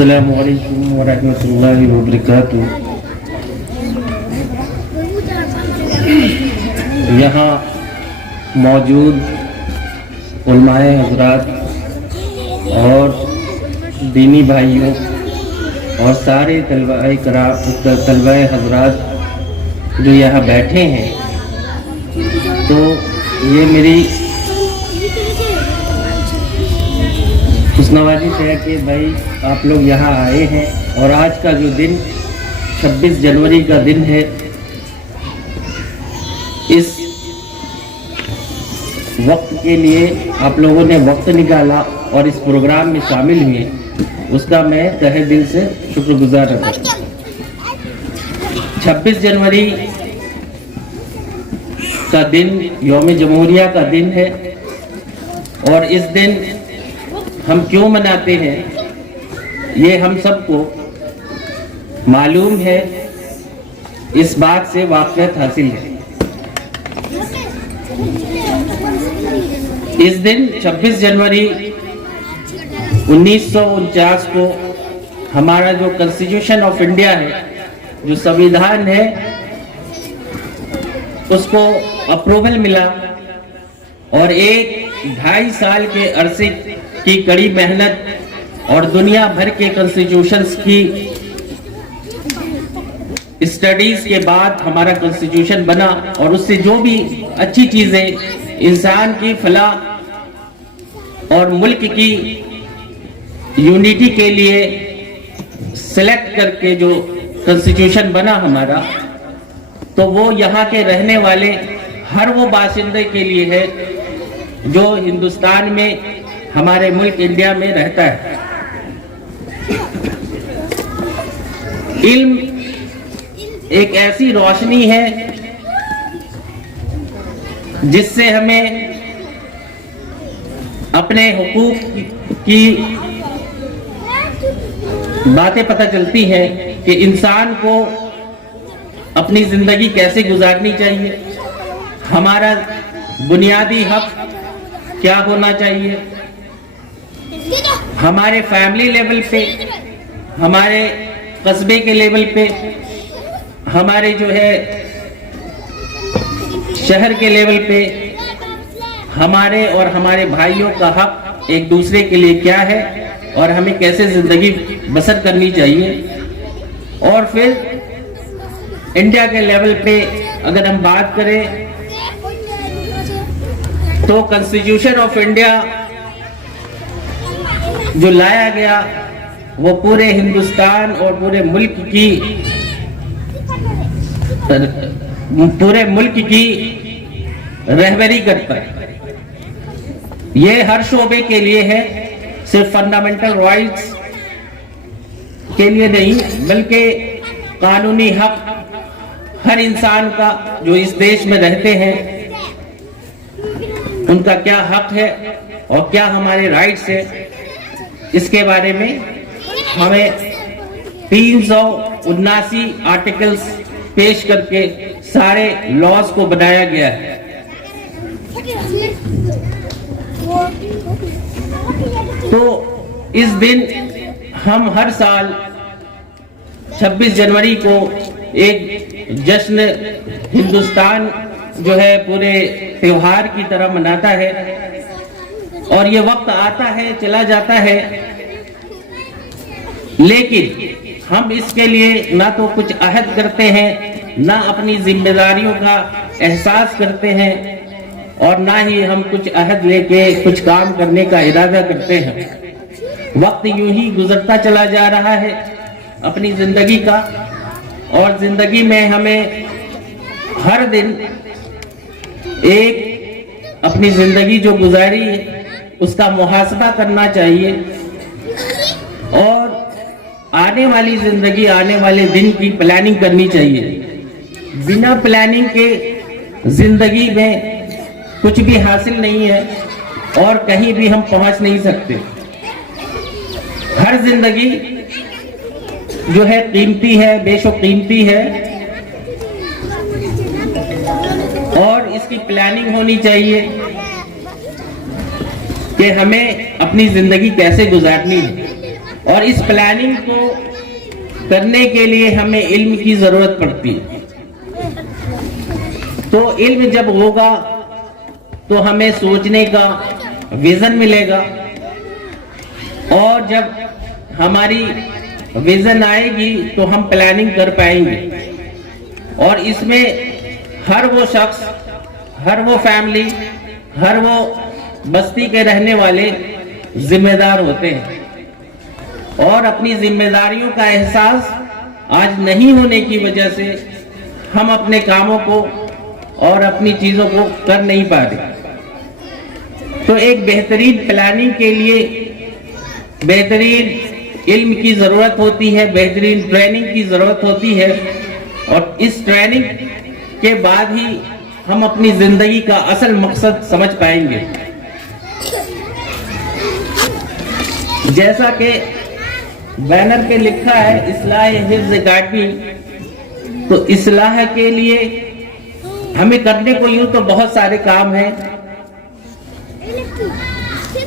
अस्सलामु अलैकुम वरहमतुल्लाहि वबरकातुहू। यहाँ मौजूद उलमाए हज़रात और दीनी भाइयों और सारे तलबाए हज़रात जो यहाँ बैठे हैं, तो ये मेरी खुशनवाजी है कि भाई आप लोग यहाँ आए हैं। और आज का जो दिन 26 जनवरी का दिन है, इस वक्त के लिए आप लोगों ने वक्त निकाला और इस प्रोग्राम में शामिल हुए, उसका मैं तहे दिल से शुक्रगुजार रहता हूँ। 26 जनवरी का दिन यौम जमहूरिया का दिन है और इस दिन हम क्यों मनाते हैं ये हम सबको मालूम है, इस बात से वाक़ियत हासिल है। इस दिन 26 जनवरी 1949 को हमारा जो कॉन्स्टिट्यूशन ऑफ इंडिया है, जो संविधान है, उसको अप्रूवल मिला और 2.5 साल के अरसे की कड़ी मेहनत और दुनिया भर के कॉन्स्टिट्यूशंस की स्टडीज के बाद हमारा कॉन्स्टिट्यूशन बना और उससे जो भी अच्छी चीजें इंसान की फलाह और मुल्क की यूनिटी के लिए सिलेक्ट करके जो कॉन्स्टिट्यूशन बना हमारा, तो वो यहाँ के रहने वाले हर वो बाशिंदे के लिए है जो हिंदुस्तान में हमारे मुल्क इंडिया में रहता है। इल्म एक ऐसी रोशनी है जिससे हमें अपने हुकूक की बातें पता चलती हैं कि इंसान को अपनी जिंदगी कैसे गुजारनी चाहिए, हमारा बुनियादी हक क्या होना चाहिए, हमारे फैमिली लेवल पे, हमारे कस्बे के लेवल पे, हमारे जो है शहर के लेवल पे, हमारे और हमारे भाइयों का हक एक दूसरे के लिए क्या है और हमें कैसे जिंदगी बसर करनी चाहिए। और फिर इंडिया के लेवल पे अगर हम बात करें तो कॉन्स्टिट्यूशन ऑफ इंडिया जो लाया गया वो पूरे हिंदुस्तान और पूरे मुल्क की रहबरी करता है। ये हर शोबे के लिए है, सिर्फ फंडामेंटल राइट्स के लिए नहीं, बल्कि कानूनी हक हर इंसान का जो इस देश में रहते हैं उनका क्या हक है और क्या हमारे राइट्स है, इसके बारे में हमें 379 आर्टिकल्स पेश करके सारे लॉज को बनाया गया है। तो इस दिन हम हर साल 26 जनवरी को एक जश्न हिंदुस्तान जो है पूरे त्योहार की तरह मनाता है और ये वक्त आता है चला जाता है, लेकिन हम इसके लिए ना तो कुछ अहद करते हैं, ना अपनी जिम्मेदारियों का एहसास करते हैं और ना ही हम कुछ अहद लेके कुछ काम करने का इरादा करते हैं। वक्त यूं ही गुजरता चला जा रहा है अपनी जिंदगी का, और जिंदगी में हमें हर दिन एक अपनी जिंदगी जो गुजारी है उसका मुहासबा करना चाहिए और आने वाली जिंदगी, आने वाले दिन की प्लानिंग करनी चाहिए। बिना प्लानिंग के जिंदगी में कुछ भी हासिल नहीं है और कहीं भी हम पहुंच नहीं सकते। हर जिंदगी जो है कीमती है, बेशक कीमती है और इसकी प्लानिंग होनी चाहिए कि हमें अपनी जिंदगी कैसे गुजारनी है। और इस प्लानिंग को करने के लिए हमें इल्म की जरूरत पड़ती है। तो इल्म जब होगा तो हमें सोचने का विजन मिलेगा, और जब हमारी विजन आएगी तो हम प्लानिंग कर पाएंगे। और इसमें हर वो शख्स, हर वो फैमिली, हर वो बस्ती के रहने वाले जिम्मेदार होते हैं, और अपनी जिम्मेदारियों का एहसास आज नहीं होने की वजह से हम अपने कामों को और अपनी चीजों को कर नहीं पा रहे। तो एक बेहतरीन प्लानिंग के लिए बेहतरीन इल्म की जरूरत होती है, बेहतरीन ट्रेनिंग की जरूरत होती है, और इस ट्रेनिंग के बाद ही हम अपनी जिंदगी का असल मकसद समझ पाएंगे। जैसा कि बैनर पे लिखा है इस्लाह हिफ्ज़ अकादमी, तो इस्लाह के लिए हमें करने को यूं तो बहुत सारे काम हैं।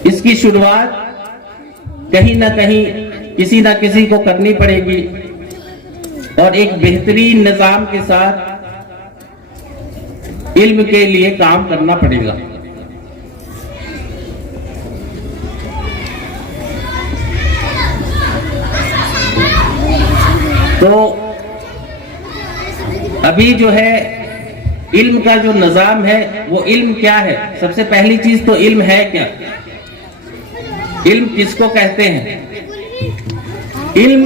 इसकी शुरुआत कहीं ना कहीं किसी ना किसी को करनी पड़ेगी, और एक बेहतरीन निजाम के साथ इल्म के लिए काम करना पड़ेगा। तो अभी जो है इल्म का जो निजाम है, वो इल्म क्या है? सबसे पहली चीज तो इल्म है क्या? इल्म किसको कहते हैं? इल्म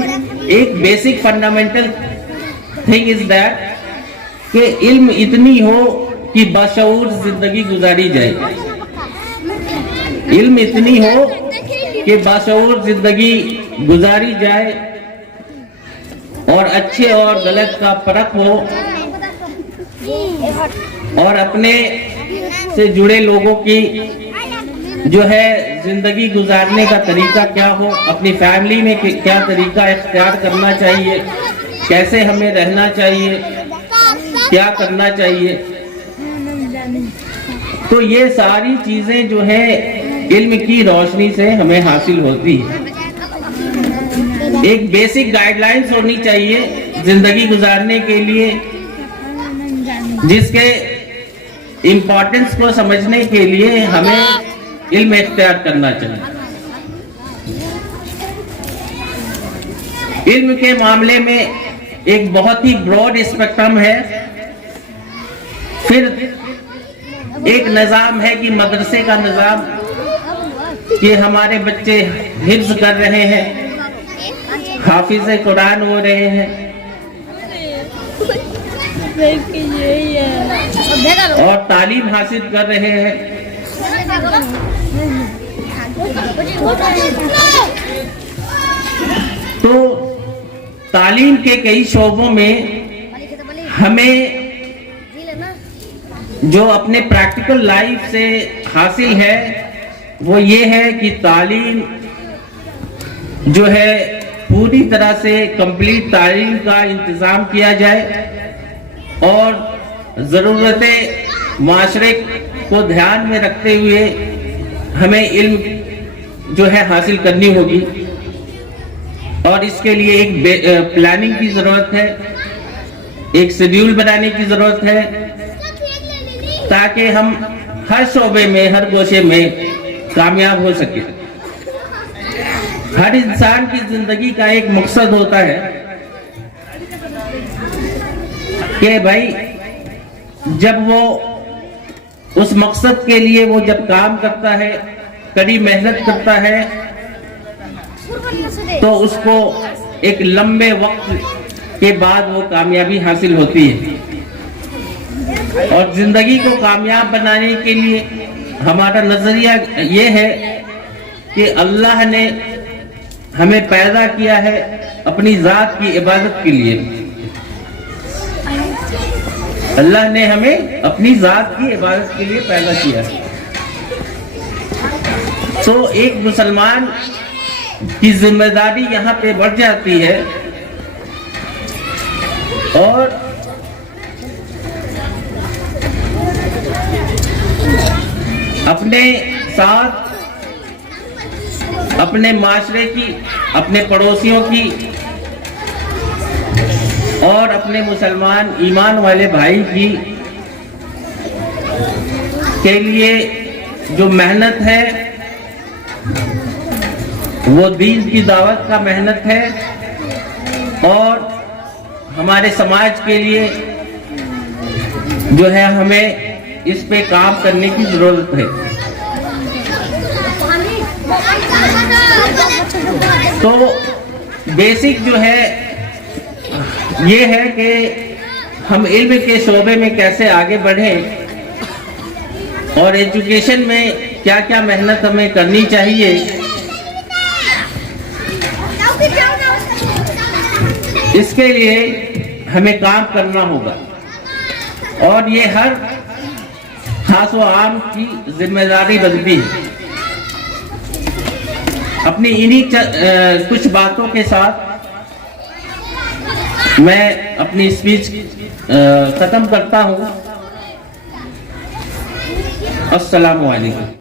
एक basic fundamental thing is that कि इल्म इतनी हो कि बाशऊर जिंदगी गुजारी जाए। इल्म इतनी हो कि बाशऊर जिंदगी गुजारी जाए, और अच्छे और गलत का फर्क हो, और अपने से जुड़े लोगों की जो है जिंदगी गुजारने का तरीका क्या हो, अपनी फैमिली में क्या तरीका इख्तियार करना चाहिए, कैसे हमें रहना चाहिए, क्या करना चाहिए। तो ये सारी चीजें जो है इल्म की रोशनी से हमें हासिल होती है। एक बेसिक गाइडलाइंस होनी चाहिए जिंदगी गुजारने के लिए, जिसके इम्पोर्टेंस को समझने के लिए हमें इल्म इख्तियार करना चाहिए। इल्म के मामले में एक बहुत ही ब्रॉड स्पेक्ट्रम है। फिर एक निजाम है कि मदरसे का निजाम, कि हमारे बच्चे हिफ्ज कर रहे हैं, हाफिज कुरान हो रहे हैं, और तालीम हासिल कर रहे हैं। तो तालीम के कई शोबों में हमें जो अपने प्रैक्टिकल लाइफ से हासिल है वो ये है कि तालीम जो है पूरी तरह से कंप्लीट तालीम का इंतजाम किया जाए, और ज़रूरतें माशरे को ध्यान में रखते हुए हमें इल्म जो है हासिल करनी होगी। और इसके लिए एक प्लानिंग की ज़रूरत है, एक शेड्यूल बनाने की ज़रूरत है, ताकि हम हर शोबे में, हर गोशे में कामयाब हो सके। हर इंसान की जिंदगी का एक मकसद होता है कि भाई जब वो उस मकसद के लिए वो जब काम करता है, कड़ी मेहनत करता है, तो उसको एक लंबे वक्त के बाद वो कामयाबी हासिल होती है। और जिंदगी को कामयाब बनाने के लिए हमारा नजरिया ये है कि अल्लाह ने हमें पैदा किया है अपनी जात की इबादत के लिए। अल्लाह ने हमें अपनी जात की इबादत के लिए पैदा किया है। तो एक मुसलमान की जिम्मेदारी यहाँ पे बढ़ जाती है, और अपने साथ अपने माशरे की अपने पड़ोसियों की और अपने मुसलमान ईमान वाले भाई की के लिए जो मेहनत है वो दीन की दावत का मेहनत है और हमारे समाज के लिए जो है हमें इस पे काम करने की जरूरत है। तो बेसिक जो है ये है कि हम इल्म के शोबे में कैसे आगे बढ़ें और एजुकेशन में क्या क्या मेहनत हमें करनी चाहिए, इसके लिए हमें काम करना होगा और ये हर खास व आम की जिम्मेदारी बनती है। अपनी इन्हीं कुछ बातों के साथ मैं अपनी स्पीच खत्म करता हूँ। अस्सलामु अलैकुम।